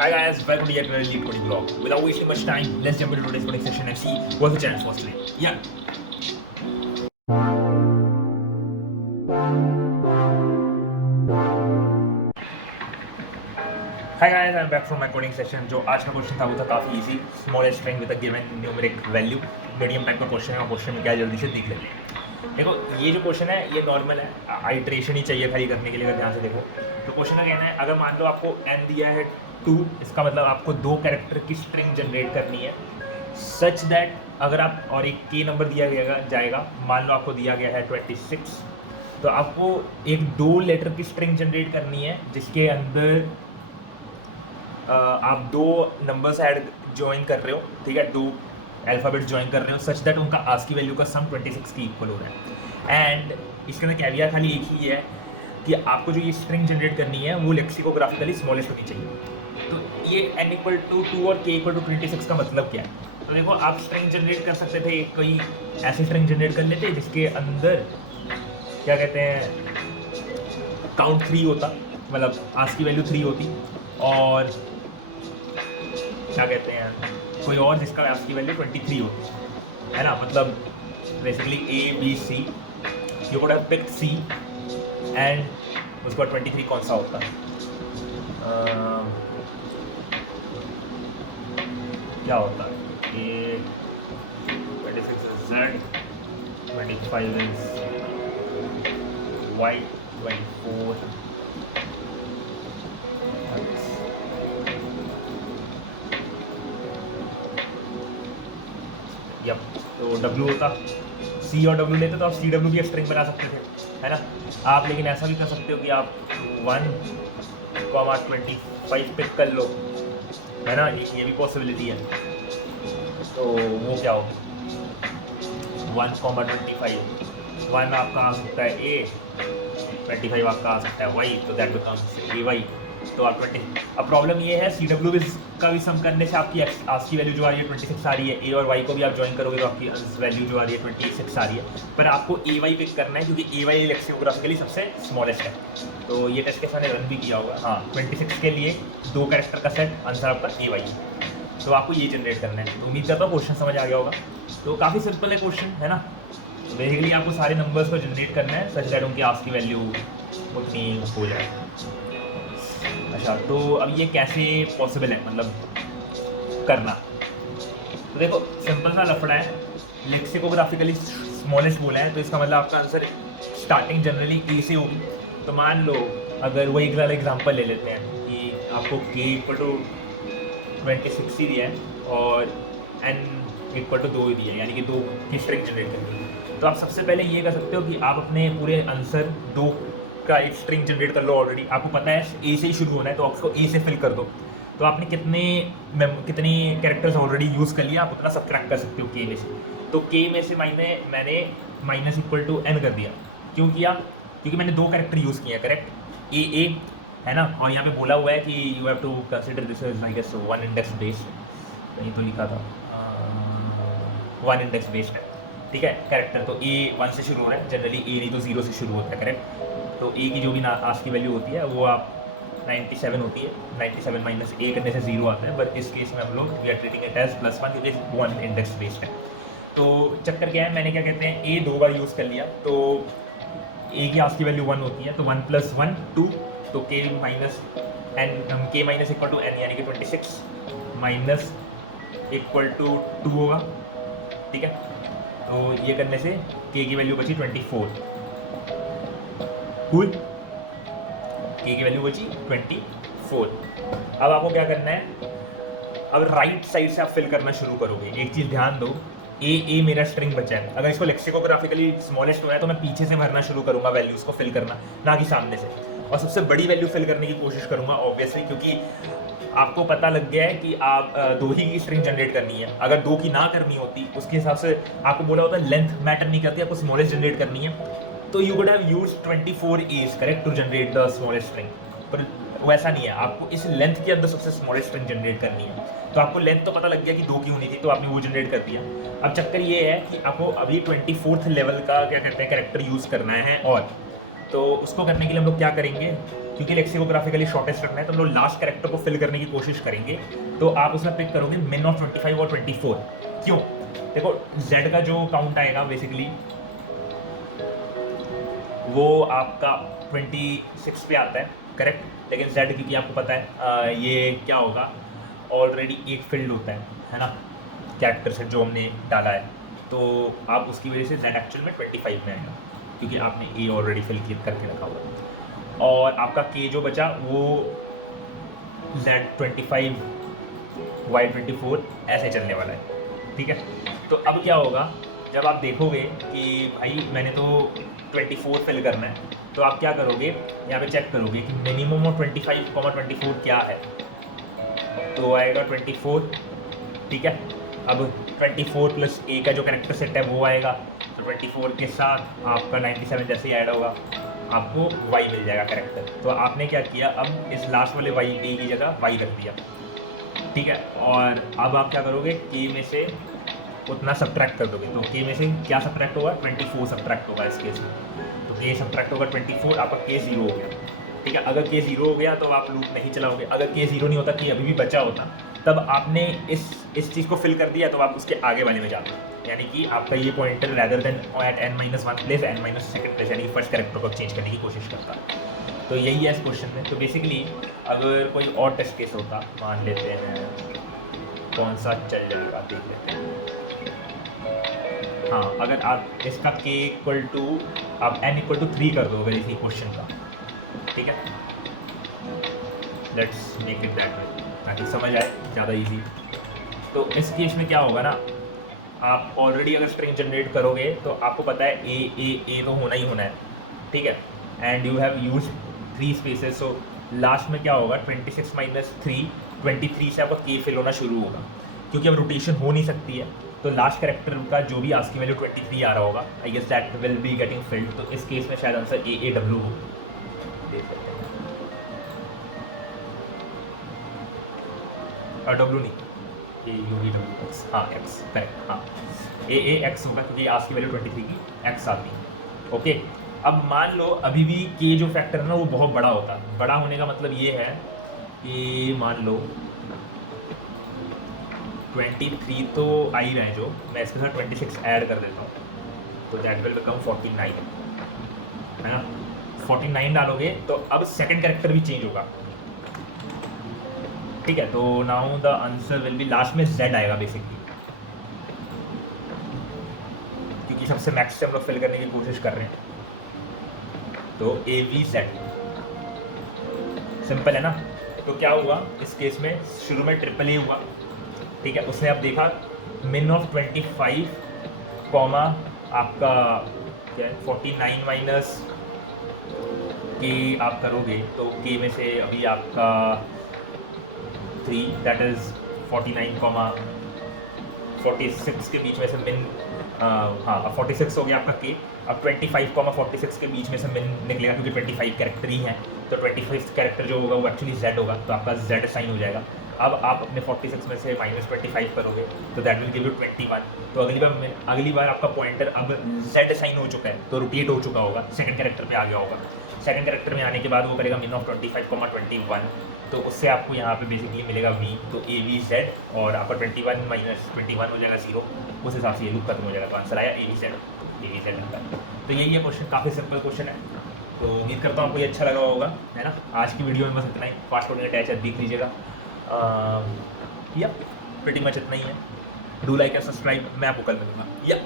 Hi guys, welcome to yet another Lead Coding vlog. Without wasting much time, let's jump into today's coding session and see what's the challenge for us today. Yeah. Hi guys, I'm back from my coding session. जो आज का question था वो था काफ़ी easy. Small string with a given numeric value. Medium type का question है और क्वेश्चन में क्या जल्दी से देख लेते हैं. देखो ये जो क्वेश्चन है ये नॉर्मल है, आइट्रेशन ही चाहिए खाली करने के लिए. अगर ध्यान से देखो तो क्वेश्चन का कहना है अगर मान लो आपको n दिया है 2, इसका मतलब आपको 2 कैरेक्टर की स्ट्रिंग जनरेट करनी है सच दैट अगर आप और एक k नंबर दिया जाएगा, मान लो आपको दिया गया है 26, तो आपको एक 2 लेटर की स्ट्रिंग जनरेट करनी है जिसके अंदर आप 2 नंबर्स ऐड ज्वाइन कर रहे हो, ठीक है, 2 अल्फ़ाबेट्स ज्वाइन कर रहे हो सच दैट उनका आज की वैल्यू का सम 26 की इक्वल हो रहा है. एंड इसके अंदर कैवियर खाली एक ही है कि आपको जो ये स्ट्रिंग जनरेट करनी है वो लेक्सिकोग्राफिकली स्मॉलेस्ट होनी चाहिए. तो ये n इक्वल टू 2 और k इक्वल टू 26 का मतलब क्या है? तो देखो आप स्ट्रिंग जनरेट कर सकते थे, कोई ऐसी स्ट्रिंग जनरेट कर लेते जिसके अंदर क्या कहते हैं काउंट 3 होता, मतलब आज की वैल्यू 3 होती, और क्या कहते हैं कोई और जिसका आज की वैल्यू 23 होती है ना. मतलब basically A B C, you could have picked C and उसका 23 कौन सा होता है, क्या होता है, A 26 is Z, 25 is Y, 24 yup. तो W होता, C और W लेते तो आप CW की स्ट्रिंग बना सकते थे, है ना. आप लेकिन ऐसा भी कर सकते हो कि आप 1,25 पिक कर लो, है ना, ये भी पॉसिबिलिटी है. तो वो क्या होगा 1,25, 1 आपका आ सकता है A, 25 आपका आ सकता है Y, तो दैट बिकम्स AY. तो आप 20. अब प्रॉब्लम ये है CW का भी सम करने से आपकी आज की वैल्यू जो आ रही है 26 आ रही है. A और Y को भी आप ज्वाइन करोगे तो आपकी वैल्यू जो आ रही है 26 आ रही है. पर आपको AY पिक करना है क्योंकि AY लेक्सिकोग्राफिकली सबसे स्मॉलेस्ट है. तो ये टेस्ट के सामने रन भी किया होगा. हाँ, 26 के लिए 2 कैरेक्टर का सेट, आंसर आपका AY. तो आपको ये जनरेट करना है. तो उम्मीद करता हूँ क्वेश्चन समझ आ गया होगा. तो काफ़ी सिंपल है क्वेश्चन, है ना. तो बेसिकली आपको सारे नंबर्स को जनरेट करना है सच दैट उनकी आज की वैल्यू उतनी हो जाए. अच्छा, तो अब ये कैसे पॉसिबल है मतलब करना. तो देखो सिंपल सा लफड़ा है, लेक्सिकोग्राफिकली स्मॉलेस्ट बोला है तो इसका मतलब आपका आंसर स्टार्टिंग जनरली ए से होगी. तो मान लो अगर वही एक वाला एग्जांपल ले लेते हैं कि आपको k इक्वल टू 26 ही दिया है और n इक्वल टू 2 ही दिया है, यानी कि 2 की स्ट्रिंग जनरेट करनी है. तो आप सबसे पहले ये कर सकते हो कि आप अपने पूरे आंसर 2 का एक स्ट्रिंग जनरेट कर लो. ऑलरेडी आपको पता है ए से ही शुरू होना है तो आपको ए से फिल कर दो. तो आपने कितने कैरेक्टर्स ऑलरेडी यूज़ कर लिया, आप उतना सब्ट्रैक्ट कर सकते हो के में से. तो के में से मैंने माइनस इक्वल टू n कर दिया. क्यों किया? क्योंकि मैंने 2 कैरेक्टर यूज़ किए हैं, करेक्ट, ए है ना. और यहाँ पे बोला हुआ है कि you have to consider this is I guess 1 index based, कहीं तो लिखा था 1 इंडेक्स बेस्ड है, ठीक है, कैरेक्टर. तो ए 1 से शुरू हो रहा है, जनरली ए नहीं तो 0 से शुरू होता है, करेक्ट. तो ए की जो भी आज की वैल्यू होती है वो आप 97 होती है. 97 माइनस ए करने से 0 आता है, बट इस केस में हम लोग we are treating it as +1 क्योंकि 1 इंडेक्स बेस्ड है. तो चक्कर क्या है, मैंने क्या कहते हैं ए 2 बार यूज़ कर लिया. तो ए की आज की वैल्यू 1 होती है, तो 1 + 1 2, तो के माइनस एन, के माइनस इक्वल टू एन यानी कि 26 माइनस इक्वल टू 2 होगा, ठीक है. तो ये करने से के की वैल्यू बची 24. कूल, के की वैल्यू बची 24. अब आपको क्या करना है, अब राइट साइड से आप फिल करना शुरू करोगे. एक चीज़ ध्यान दो, ए मेरा स्ट्रिंग बचा है, अगर इसको लेक्सिकोग्राफिकली स्मॉलेस्ट हो है तो मैं पीछे से भरना शुरू करूँगा वैल्यूज़ को फिल करना, ना कि सामने से. और सबसे बड़ी वैल्यू फिल करने की कोशिश करूँगा ऑब्वियसली, क्योंकि आपको पता लग गया है कि आप 2 ही की स्ट्रिंग जनरेट करनी है. अगर 2 की ना करनी होती, उसके हिसाब से आपको बोला होता है लेंथ मैटर नहीं करती, आपको स्मॉलेस्ट जनरेट करनी है. तो you would have used 24 A's correct to generate the smallest string. पर वैसा नहीं है, आपको इस लेंथ के अंदर सबसे स्मॉलेस्ट स्ट्रिंग जनरेट करनी है. तो आपको लेंथ तो पता लग गया कि 2 की होनी थी, तो आपने वो जनरेट कर दिया. अब चक्कर ये है कि आपको अभी 24th लेवल का क्या कहते हैं कैरेक्टर यूज़ करना है. और तो उसको करने के लिए हम लोग क्या करेंगे, क्योंकि लेक्सिकोग्राफिकली शॉर्टेस्ट रखना है तो हम लोग लास्ट कैरेक्टर को फिल करने की कोशिश करेंगे। तो आप उसमें पिक करोगे मिन ऑफ 25 और 24। क्यों? देखो Z का जो काउंट आएगा बेसिकली वो आपका 26 पे आता है, करेक्ट। लेकिन Z क्योंकि आपको पता है ये क्या होगा, ऑलरेडी एक फील्ड होता है ना, कैरेक्टर सेट जो हमने डाला है, तो आप उसकी वजह से Z एक्चुअल में 25 में आएगा क्योंकि आपने A ऑलरेडी फिल करके रखा हुआ है। और आपका K जो बचा वो Z25 Y24 ऐसे चलने वाला है, ठीक है। तो अब क्या होगा, जब आप देखोगे कि भाई मैंने तो 24 फिल करना है, तो आप क्या करोगे, यहाँ पे चेक करोगे कि मिनिमम ऑफ 25,24 क्या है, तो आएगा 24, ठीक है। अब 24 प्लस A का जो कैरेक्टर सेट है वो आएगा, तो 24 के साथ आपका 97 जैसे ही ऐड होगा आपको Y मिल जाएगा कैरेक्टर। तो आपने क्या किया, अब इस लास्ट वाले Y A की जगह Y रख दिया, ठीक है। और अब आप क्या करोगे, K में से उतना सब्ट्रैक्ट कर दोगे, तो K में से क्या सब्ट्रैक्ट होगा, 24 सब्ट्रैक्ट होगा इस केस में। तो K सब्ट्रैक्ट होगा 24, आपका K 0 हो गया, ठीक है। अगर K 0 हो गया तो आप लूप नहीं चलाओगे, अगर K 0 नहीं होता, K अभी भी बचा होता, तब आपने इस चीज़ को फिल कर दिया तो आप उसके आगे वाले में जाते, यानी कि आपका ये pointer rather than at n-1 place n-2 place यानी कि फर्स्ट कैरेक्टर को चेंज करने की कोशिश करता। तो यही है इस क्वेश्चन में। तो बेसिकली अगर कोई और टेस्ट केस होता, मान लेते हैं कौन सा चल जाएगा, देख लेते हैं। हाँ, अगर आप इसका k इक्वल टू आप n इक्वल टू 3 कर दोगे इसी क्वेश्चन का, ठीक है। Let's make it that way ताकि समझ आए, ज़्यादा इजी। तो इस केस में क्या होगा ना, आप ऑलरेडी अगर स्ट्रिंग जनरेट करोगे तो आपको पता है ए तो होना ही होना है, ठीक है। And you have use 3 spaces, so last में क्या होगा, 26 माइनस 3 23 से आपका के फिल होना शुरू होगा, क्योंकि अब रोटेशन हो नहीं सकती है। तो लास्ट कैरेक्टर का जो भी आस्की वैल्यू 23 आ रहा होगा, I guess that will be getting filled. तो इस केस में शायद आंसर AAW हो, देख सकते हैं। W नहीं, AUEWX, हाँ X करेक्ट, हाँ AAX होगा क्योंकि आज की वैल्यू 23 की X आती है, ओके। अब मान लो अभी भी K जो फैक्टर है ना वो बहुत बड़ा होता है। बड़ा होने का मतलब ये है कि मान लो 23 तो आ ही रहे हैं, जो मैं इसके साथ 26 ऐड कर देता हूँ, तो दैट विल बिकम 49, है ना। 49 डालोगे तो अब सेकंड कैरेक्टर भी चेंज होगा, ठीक है। तो now the answer will be, last में Z आएगा बेसिकली, क्योंकि सबसे मैक्स से हम लोग फिल करने की कोशिश कर रहे हैं। तो AVZ सिंपल है ना। तो क्या हुआ इस केस में, शुरू में AAA हुआ, ठीक है। उसने अब देखा मिन ऑफ 25 कॉमा आपका क्या है 49 माइनस K आप करोगे तो K में से अभी आपका 3 दैट इज़ 49 कॉमा 46 के बीच में से मिन, हाँ अब 46 हो गया आपका K। अब 25 कॉमा 46 के बीच में से मिन निकलेगा क्योंकि 25 कैरेक्टर ही हैं, तो 25 कैरेक्टर जो होगा वो एक्चुअली Z होगा, तो आपका Z साइन हो जाएगा। अब आप अपने 46 में से -25 करोगे तो दैट विल गिव यू 21। तो अगली बार आपका पॉइंटर अब Z साइन हो चुका है, तो रोटेट हो चुका होगा, सेकंड कैरेक्टर पे आ गया होगा। सेकंड कैरेक्टर में आने के बाद वो करेगा मिन ऑफ 25,21, तो उससे आपको यहाँ पे बेसिकली मिलेगा V, तो AVZ, और आपका 21 माइनस 21 हो जाएगा 0, उस हिसाब से ये लूप खत्म हो जाएगा। तो आंसर आया AVZ का। तो यही है क्वेश्चन, काफ़ी सिंपल क्वेश्चन है। तो उम्मीद करता हूँ आपको ये अच्छा लगा होगा, है ना। आज की वीडियो में बस इतना ही, फास्ट कोडिंग अटैच है, देख लीजिएगा। या प्रीटी मच इतना ही है। डू लाइक या सब्सक्राइब, मैं आपको कल मिलूँगा। या